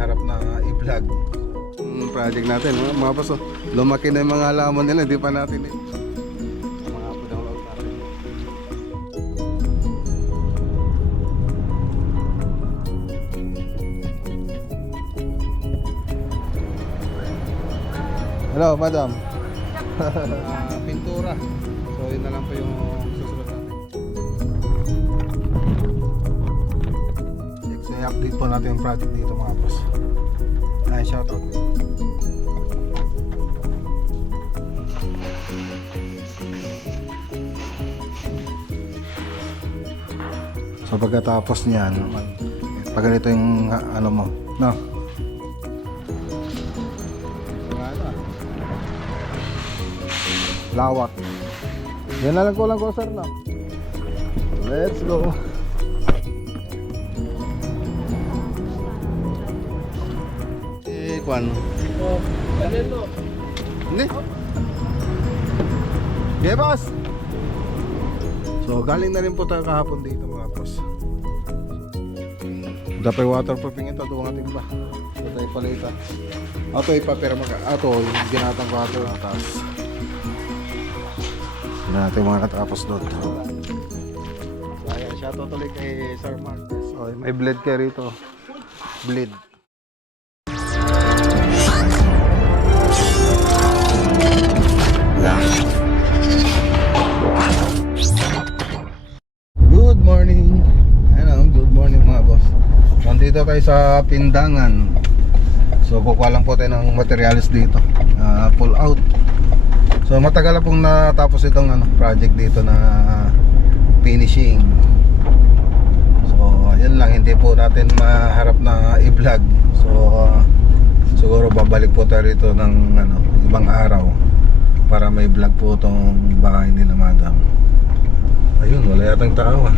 maharap na i-vlog yung project natin, mga boss. Lumaki na yung mga halaman nila, hindi pa natin mga download natin. Hello, madam. Pintura. So yun na lang po yung susunod natin. So i-update po natin yung project dito, mga boss. Ay, shoutout. So pagkatapos niyan, pag ganito yung ano mo, no? Lawak. Yan na lang ko sir, no? Let's go. Kwan. Hindi. Okay, boss. So galing na rin po tayo kahapon dito, mga boss. Dapat waterproofing ito, doon ating ba? Ito tayo palita. Ato ipapera mag ato yung ginatang ko ato atas. Hindi natin mga natapos doon. Ayan, siya tutuloy kay Sir Marcos. Oh, may blade kayo rito. Blade. Good morning. Ayan, good morning mga boss. Nandito tayo sa Pindangan. So kukuha lang po tayo ng materials dito. Pull out. So matagal na pong natapos itong project dito na finishing. So ayun lang, hindi po natin maharap na i-vlog. So siguro babalik po tayo rito ng ibang araw para may vlog po itong bahay nila, madam. Ayun, wala yatang tao.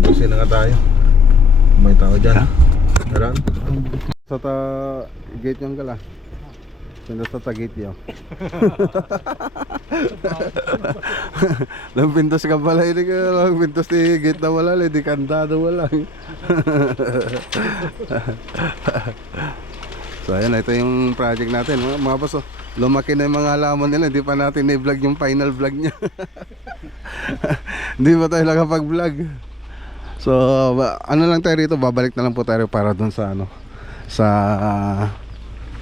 Busin na nga tayo. May tao dyan. Karan? Sa gate yung gala. Pintos sa gate yun. Lampintos ka pala. Hindi ka lampintos ni gate na wala. Hindi kandado wala. So ayan, ito yung project natin, mga boss. Lumaki na yung mga halaman nila. Hindi pa natin i-vlog yung final vlog niya. Hindi pa tayo nakapag-vlog. So ano lang tayo rito, babalik na lang po tayo para dun sa sa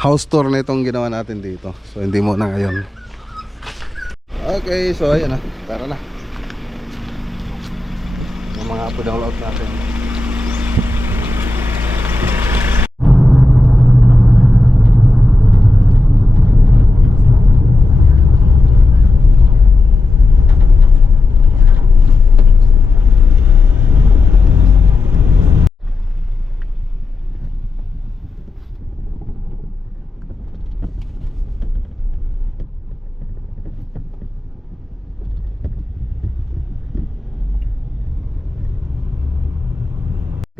house tour na itong ginawa natin dito. So hindi muna ngayon. Okay, so ayan na, tara na. Yung mga download natin.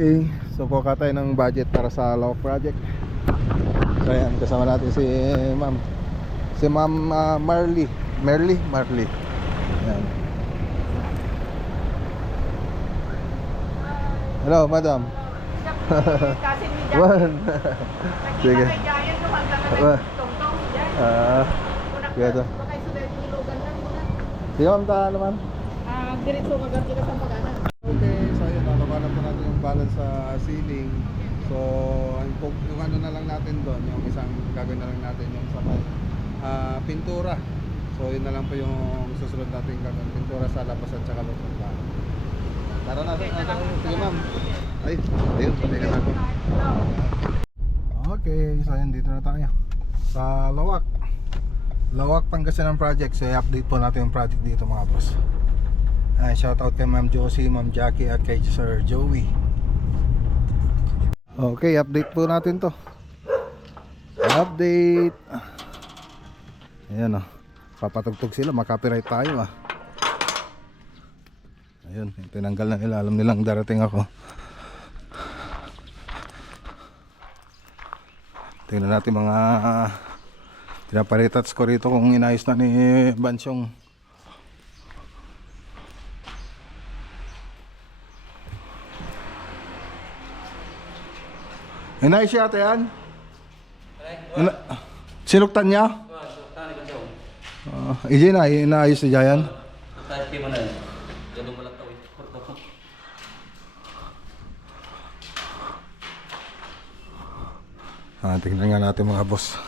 Okay, so kuha tayo ng budget para sa lawak project. So ayan, kasama natin si ma'am Marley. Ayan. Hello, madam. One. Sige. Gitu. Sige, ma'am, ta naman. Diretso kaganti ka sa pagana. Okay, so ayun, nalabanan po natin yung balance sa ceiling. So yung na lang natin doon, yung isang gagawin na lang natin yung sa pintura. So yun na lang po yung susunod natin gagawin, pintura sa labas at saka loob ng bahay. Tara natin. Sige, ma'am. Ay, ayun, tingnan natin. Okay, so ayun, dito na tayo sa Lawak Pangasinan project. So i-update po natin yung project dito, mga boss. Shoutout kay Ma'am Josie, Ma'am Jackie at kay Sir Joey. Okay, update po natin to. Update. Ayan, papatugtog sila, makapiright tayo. Ayun, tinanggal na nila, alam nilang darating ako. Tingnan natin mga pinaparitats ko rito kung inayos na ni Bansyong. Inayos siya ate yan? Sinuktan niya? Iji na, inaayos niya yan? Tingnan nga natin mga boss.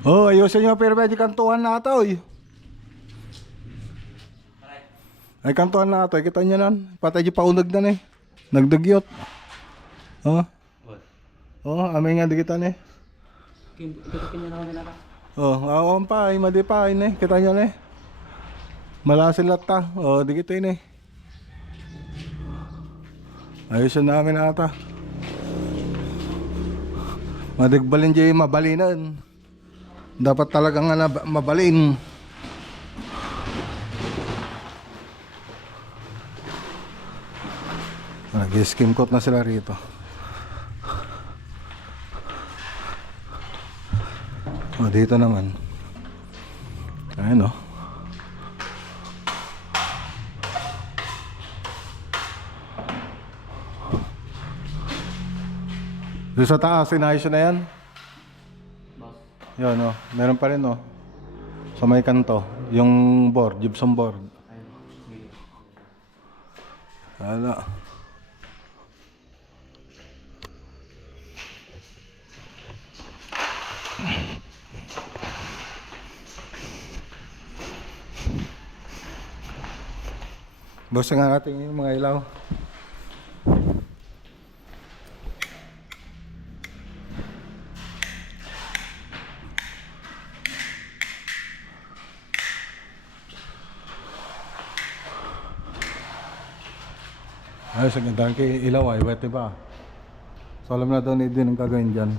Oh, ayusin nyo pero medyo kantuhan na ata oy. Ay kantuhan na ata, kita nyo nan. Patay di paunag na eh. Nagdugyot. Oh. Oh, amay nga di kita eh. Oh, awan pa, ay madi pa eh. Kita nyo eh. Malasin lata. Oh, di kita eh. Ayusin namin ata. Madigbalin di mabalinan. Dapat talagang mabalin. Nag-skim coat na sila rito. O dito naman. Ayun o. Doon sa taas, inayos na yan. Yun o, meron pa rin o. Sa may kanto, yung board, gypsum board. Wala. Basta nga natin yung mga ilaw. Ayos, ang ganda kay ilaw ay wet diba? So alam na daw ni din ang gagawin dyan.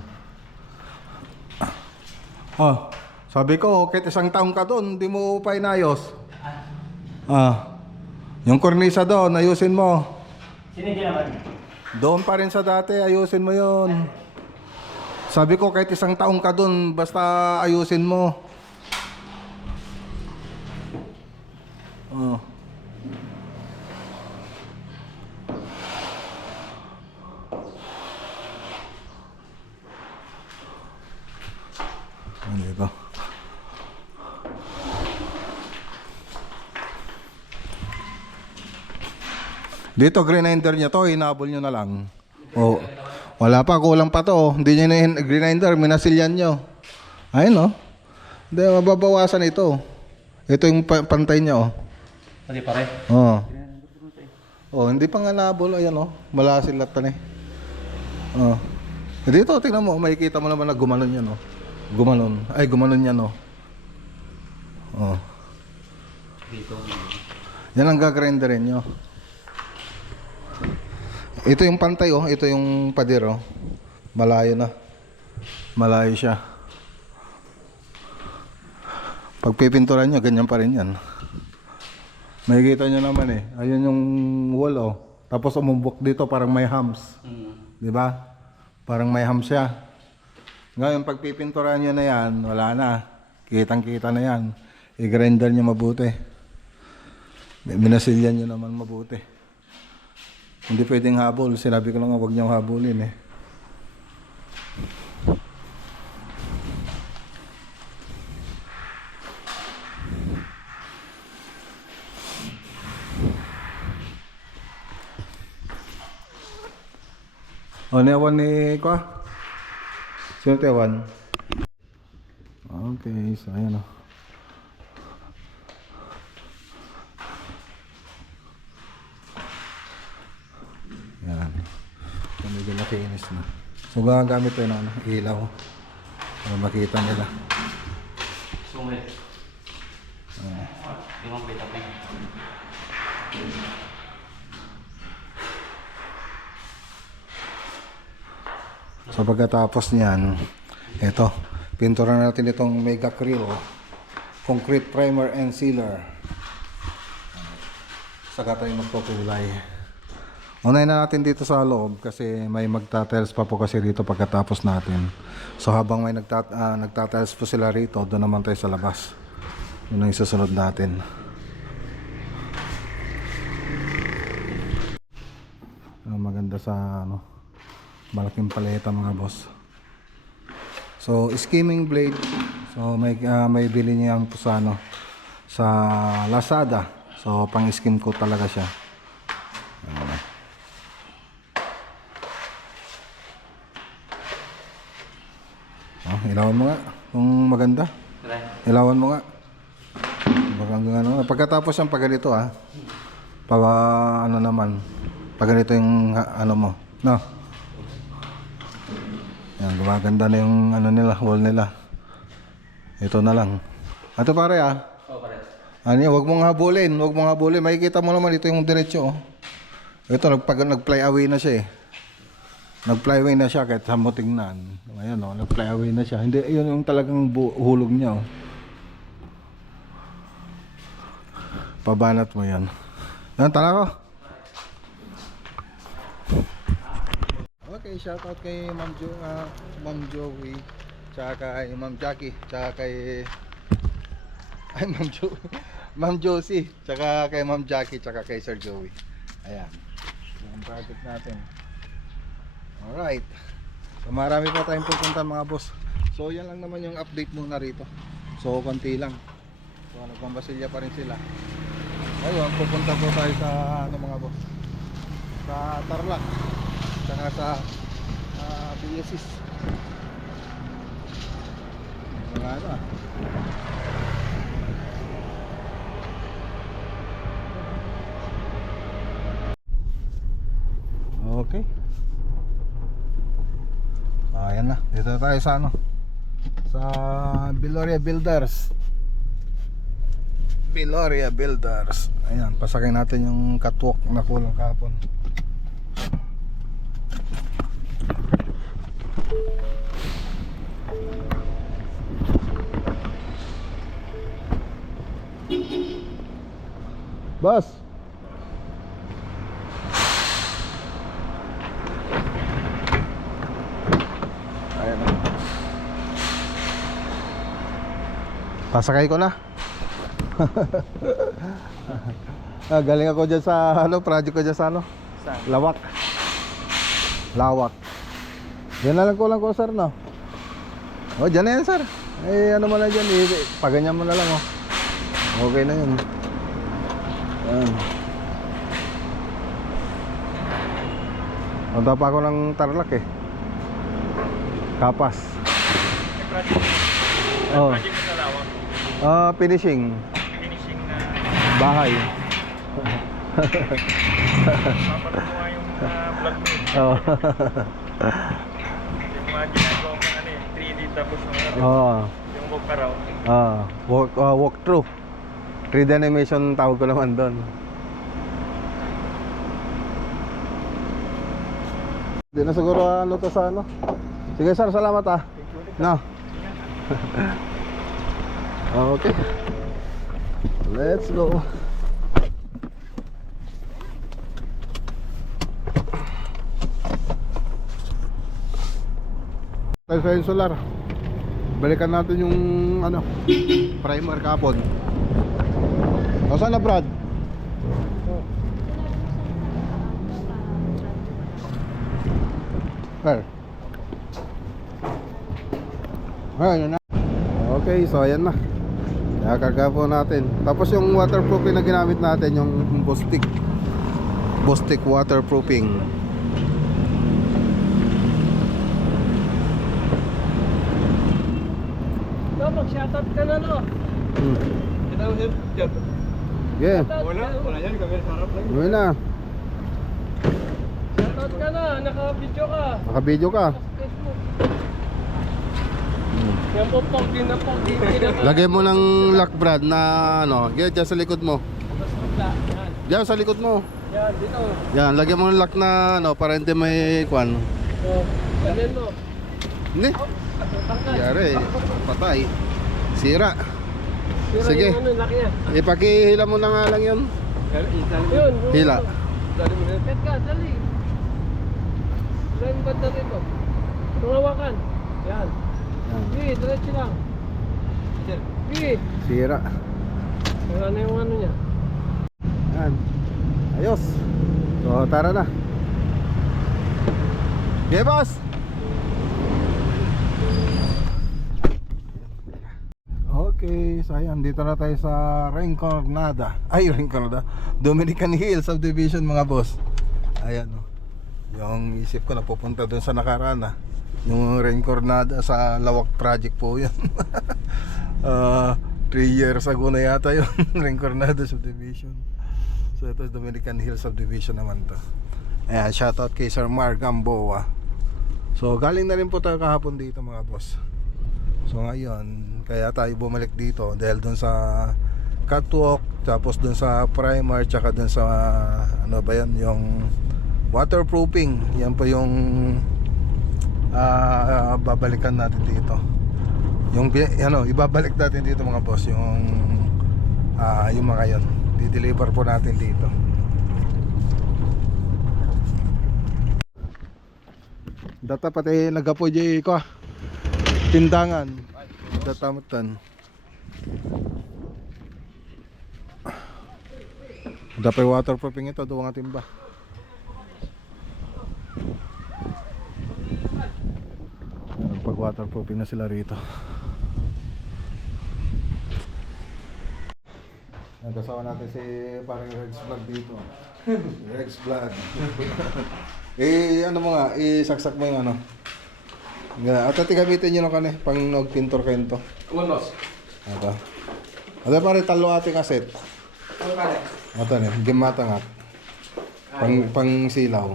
Oh, sabi ko kahit isang taong ka doon hindi mo pa inayos. Yung kornisa doon ayusin mo. Sinigyan naman. Doon pa rin sa dati ayusin mo yon. Sabi ko kahit isang taong ka doon basta ayusin mo. Oh. Dito. Dito grinder niya to, hinabol nyo na lang. Oh, wala pa, kulang pa to. Hindi nyo na grinder, minasilyan nyo. Ayun oh. Hindi, mababawasan ito. Ito yung pantay niya oh. Hindi pare. Oh. Oh, hindi pa nga nabol, ayan oh. Malasil lahat na eh. Oh. Dito, tingnan mo, makikita mo naman na gumanon yan oh. Gumanon. Ay, gumanon yan, no? Oh. Dito. Yan ang gagrinderin nyo. Ito yung pantay, oh. Ito yung pader, oh. Malayo na. Malayo siya. Pag pipinturan nyo, ganyan pa rin yan. Makikita nyo naman, eh. Ayun yung wall, oh. Tapos umumbok dito, parang may hams. Diba? Parang may hams siya. Ngayon, pag pipinturan nyo na yan, wala na. Kitang-kita na yan. I-grinder nyo mabuti. Minasilyan nyo naman mabuti. Hindi pwedeng habol. Sinabi ko lang huwag nyo habulin eh. O, niyawan ni Kwa? Sino tiyawan? Okay, so ayan o. Yan. Medyo nakiinis na. So gagamit ko ng ilaw para makita nila. Sungit. Limang beta pa. So pagkatapos niyan, ito, pintura natin itong Mega Acryl Concrete Primer and Sealer. saka tayo magkukulay. Unahin na natin dito sa loob kasi may magta-tiles pa po kasi rito pagkatapos natin. So habang may nagta-tiles po sila rito, doon naman tayo sa labas. Yun ang isusunod natin. Maganda sa malaking paleta mga boss. So skimming blade. So may bili niya po sa sa Lazada. So pang skim ko talaga siya. Ilawan mo nga kung maganda. Ilawan mo nga. Pagkatapos yung pagganito naman. Pagganito yung mo. No. Yan, gumaganda na yung nila, wall nila. Ito na lang. Ito pare pare. wag mong habulin, Makikita mo naman ito yung diretso Ito nag-fly away na siya Nag-fly away na siya kahit sa mo tingnan. Ayan nag-fly away na siya. Hindi, yun yung talagang hulog niya Pabanat mo yan. Yan, tara ko. Okay, shoutout kay Ma'am Joey, tsaka kay Ma'am Jackie, tsaka kay Ma'am Josie, tsaka kay Ma'am Jackie, tsaka kay Sir Joey. Ayan. Yung project natin. Alright. So marami pa tayong pupunta mga boss. So yan lang naman yung update muna rito. So konti lang. So nagpambasilya pa rin sila. Ayun, pupunta po tayo sa mga boss, sa Tarlac, saka sa BSS. Mga okay. Ayan na. Dito tayo sa sa Biloria Builders. Ayan, pasakay natin yung catwalk na kulang kahapon. Boss. Ayan na. Pasakay ko na. Galing ako dyan sa project ko dyan sa Lawak. Yan na lang ko sir dyan na yan sir. Mo na dyan, paganyan mo na lang okay na yun. Yan. Punta pa ako ng Tarlac Kapas. Project sa Lawak. Finishing Na bahay. papatuwa yung vlog mo. Yung mga ginagawa ko 3D tapos yung walk around. Walk through. 3D animation tawag ko naman doon. Hindi na siguro to sa Sige sir, salamat Okay. Let's go. Tayo sa insular. Balikan natin yung primer kapon. O saan na Brad? Where? Ayun na. Okay, so ayan na. Kakarga po natin. Tapos yung waterproofing na ginamit natin, yung Bostik waterproofing. Mag-shoutout ka na Kita mo sir. Yeah. Wala yan, kami sa harap lang. Gawin na. Shoutout ka na, naka-video ka. Naka-video ka. Facebook. Yan po pogi na. Lagay mo ng lock Brad na dyan sa likod mo. Yan. Dyan sa likod mo. Yan, dito. Yan, lagyan mo ng lock na para hindi may kwan. Ganin mo. Hindi. Yari, patay. Sira. Sige. Laki yan. Ipakihila mo na nga lang yun. Yun. Hila. Dali mo na. Kat ka, dali. Dali mo ba rito? Tungawakan. Yan. Yan. Sige, diretso lang. Sige. Sira. Wala na yung ano niya. Yan. Ayos. So tara na. Okay, boss. Okay, so ayan, dito na tayo sa Rinconada. Ay, Rinconada. Dominican Hill Subdivision, mga boss. Ayan, oh. Yung isip ko na pupunta doon sa nakaraan, yung Rinconada sa Lawak Project po yun. 3 years ago na yata yung Rinconada Subdivision. So ito Dominican Hill Subdivision naman to. Ayan, shoutout kay Sir Mar Gamboa. So galing na rin po tayo kahapon dito, mga boss. So ngayon, kaya tayo bumalik dito dahil dun sa catwalk, tapos dun sa primer, tsaka dun sa ano ba yan, yung waterproofing. Yan po yung babalikan natin dito. Yung ano, ibabalik natin dito, mga boss, yung mga yan. Di-deliver po natin dito. Data pati nagapoy ko tindangan. Datamatan. Dapat waterproofing ito, doon nga timba. Pag waterproofing na sila rito. Nagkasama natin si parang Rex Vlog dito. Rex Vlog. Ano mo nga, isaksak mo yung ano. At gamitin nyo na kani, pang nagpintor kayo nito. Unos. Ito. Ito pare, talo ating aset. Ano ka rin? Ito ne, gimata nga. Pang silaw.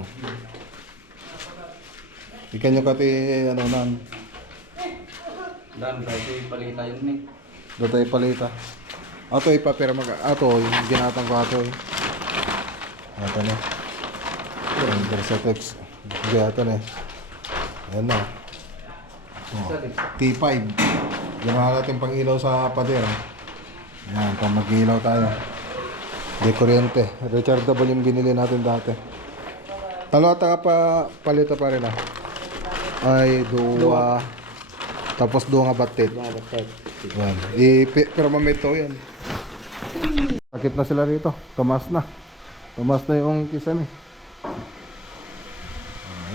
Ikan nyo kati, ano nan. Dan, dito palita yun eh. Dito ipalita. Ato ipapira ato, yung ginatang ko ato. Ito ne. Yung Versatex. Ito ne. Ayan na. Oh, T5. Ginawa natin pang ilaw sa pader. Ayan, pang mag-ilaw tayo. Di kuryente. Rechargeable yung binili natin dati. Talo ata pa palito pa rin Ay, duwa. Tapos duwa nga batit. Ayan. Pero mamito yan. Sakit na sila rito. Tumas na. Tumas na yung kisan eh.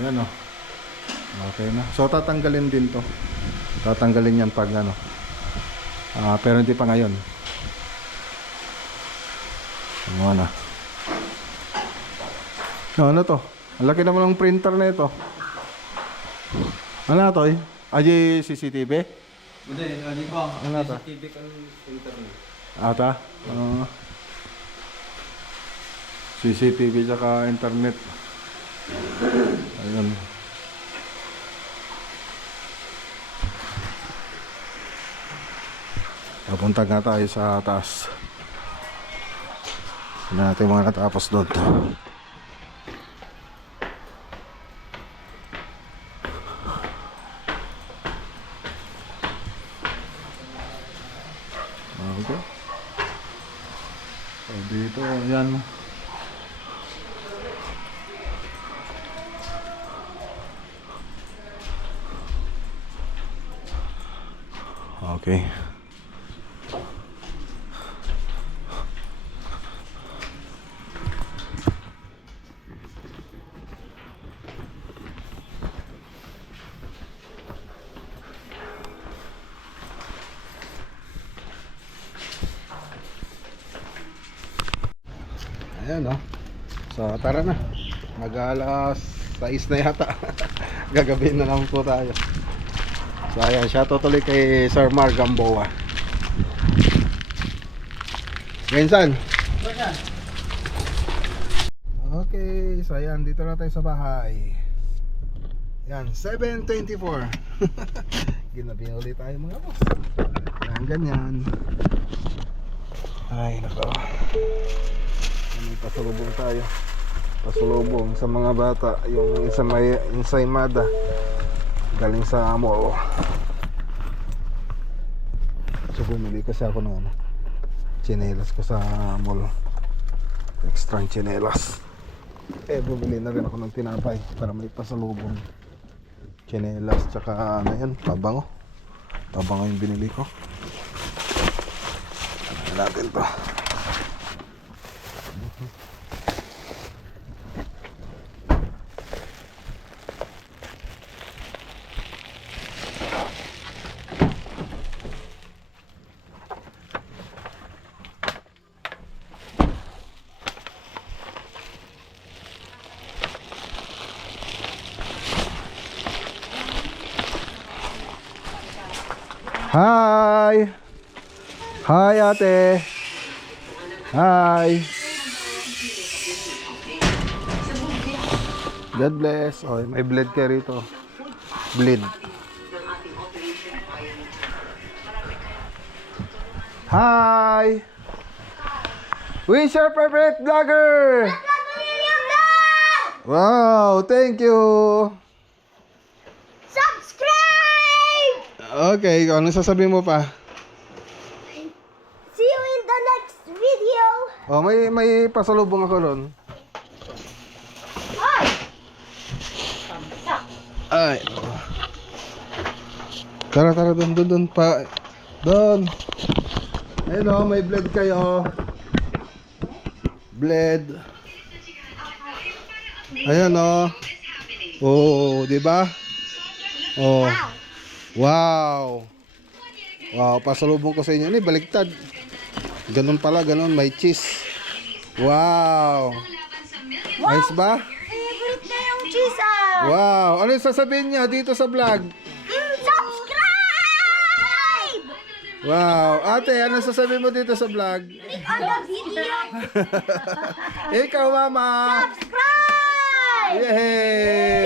Ayan o. Okay na. So tatanggalin din to. Tatanggalin yan pag ano. Pero hindi pa ngayon. Ano na. Ano to? Ang laki naman ng printer na ito. Ano na to eh? CCTV? Hindi ko. Ano to? CCTV kan internet. Ata? CCTV tsaka internet. Ayun. Papunta nga tayo sa taas. Tignan natin mga natapos doon. Okay. So dito, yan. Okay. Ayan o. So tara na. Mag-alas 6 na yata. Gagabihin na naman po tayo. So ayan, shoutout ulit kay Sir Mar Gamboa. Gansan. Okay, so ayan, dito na tayo sa bahay. Yan, 7:24. Ginabi ulit tayo mga boss. Ayan, ganyan. Ay, nako. May pasalubong tayo. Pasalubong sa mga bata. Yung isa may ensaymada galing sa mall. So bumili kasi ako ng tsinelas ko sa mall. Extra chinelas. Bumili na rin ako ng tinapay para may pasalubong. Chinelas, tsaka ano yan, pabango. Pabango yung binili ko. Ano natin to? Hi! Hi ate! Hi! God bless. Oh, may bled ka rito. Bled. Hi! Who is your favorite vlogger? Wow, thank you! Okay, ano sasabihin mo pa? See you in the next video. Oh, may pasalubong ako ron. Ay. Tara, doon pa. Doon. Ayun oh, may bled kayo. Bled. Ayun oh. Oh, di ba? Oh. Wow. Wow, pasalubong ko sa inyo. Ini baliktad. Ganun pala, ganun. May cheese. Wow. Nice ba? Favorite na yung cheese Wow. Ano yung sasabihin niya dito sa vlog? Subscribe! Wow. Ate, ano sasabihin mo dito sa vlog? Click on the video. Ikaw, mama. Subscribe! Yay!